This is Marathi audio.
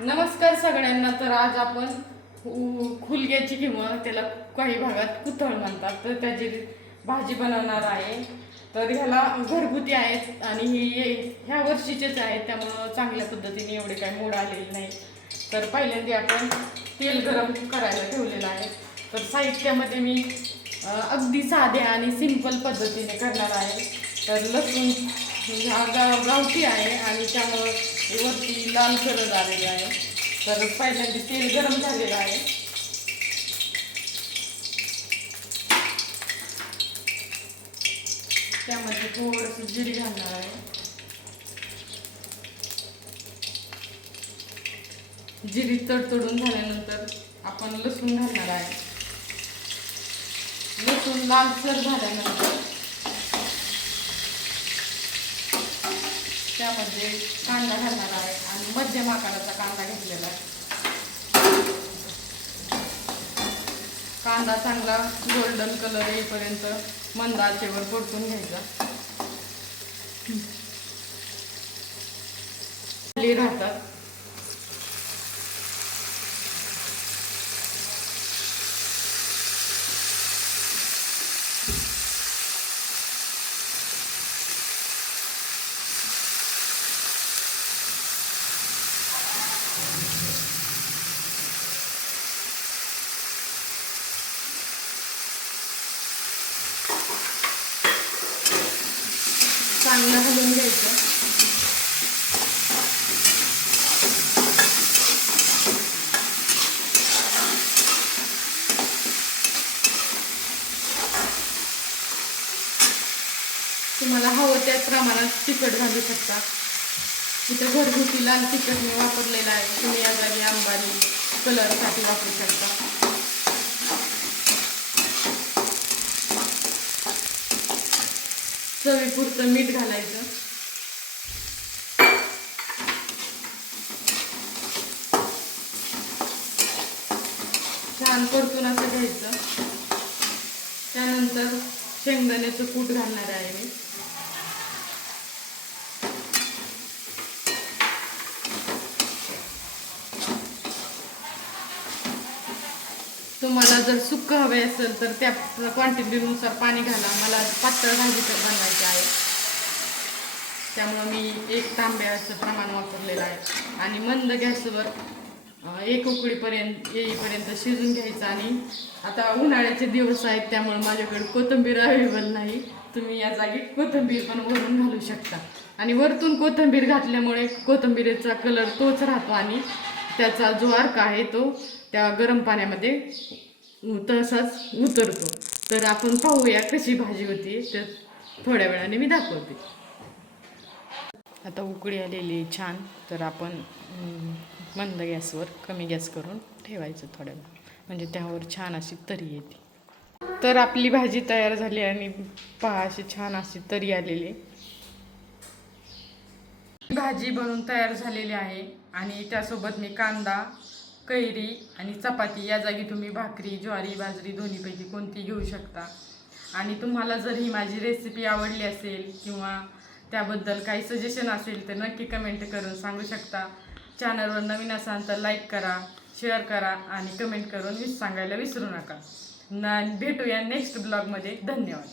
नमस्कार सगळ्यांना तर आज आपण खुलग्याची किंवा त्याला काही भागात कुथळ म्हणतात. तर त्याची भाजी बनवणार आहे. तर ह्याला घरगुती आहेत आणि ही ह्या वर्षीचेच आहेत त्यामुळं चांगल्या पद्धतीने एवढे काही मोड आलेले नाही. तर पहिल्यांदा आपण तेल गरम करायला ठेवलेलं आहे. तर साहित्यामध्ये मी अगदी साध्या आणि सिंपल पद्धतीने करणार आहे. तर लसूण हा गावठी आहे आणि त्यामुळं वरती लाल कलर आलेला आहे. तर पहिल्यांदा तेल गरम झालेलं आहे. त्यामध्ये थोडंसं जिरी घालणार आहे. जिरी तडतडून झाल्यानंतर आपण लसूण घालणार आहे. लसूण लालसर झाल्यानंतर त्यामध्ये कांदा घालणार आहे आणि मध्यम आकाराचा कांदा घेतलेला आहे. कांदा चांगला गोल्डन कलर येईपर्यंत मंद आचेवर परतून घ्यायचा. राहतात. चांगलं हलवून घ्यायचं. तुम्हाला हवं त्या प्रमाणात तिखट घालू शकता. इथं घरगुती लाल तिखट मी वापरलेलं आहे. तुम्ही या जागी अंबारी कलरसाठी वापरू शकता. चवीपुरतं मीठ घालायचं. छान परतून असं घ्यायचं. त्यानंतर शेंगदाण्याचं कूट घालणार आहे मी. तुम्हाला जर सुक्क हवे असेल तर त्या क्वांटिटीनुसार पाणी घाला. मला पातळ भाजी तर बनवायची आहे. त्यामुळं मी एक तांब्याचं प्रमाण वापरलेलं आहे. आणि मंद गॅसवर एक उकडीपर्यंत येईपर्यंत शिजून घ्यायचं आणि आता उन्हाळ्याचे दिवस आहेत त्यामुळे माझ्याकडे कोथिंबीर अवेलेबल नाही. तुम्ही या जागी कोथिंबीर पण वरून घालू शकता. आणि वरतून कोथिंबीर घातल्यामुळे कोथिंबीरेचा कलर तोच राहतो आणि त्याचा जो अर्क आहे तो त्या गरम पाण्यामध्ये तसाच उतरतो. तर आपण पाहूया कशी भाजी होती. तर थोड्या वेळाने मी दाखवते. आता उकळी आलेली आहे छान. तर आपण मंद गॅसवर कमी गॅस करून ठेवायचं थोड्या वेळ. म्हणजे त्यावर छान अशी तरी येते. तर आपली भाजी तयार झाली आणि पहा अशी छान अशी तरी आलेली. भाजी बनवून तयार झालेली आहे. आणि त्यासोबत मी कांदा कैरी आणि चपाती या जागी तुम्ही भाकरी ज्वारी बाजरी दोन्हीपैकी कोणती घेऊ शकता. आणि तुम्हाला जर ही माझी रेसिपी आवडली असेल किंवा त्याबद्दल काही सजेशन असेल तर नक्की कमेंट करून सांगू शकता. चॅनलवर नवीन असाल तर लाईक करा शेअर करा आणि कमेंट करून सांगायला विसरू नका. ना भेटूया नेक्स्ट ब्लॉगमध्ये धन्यवाद.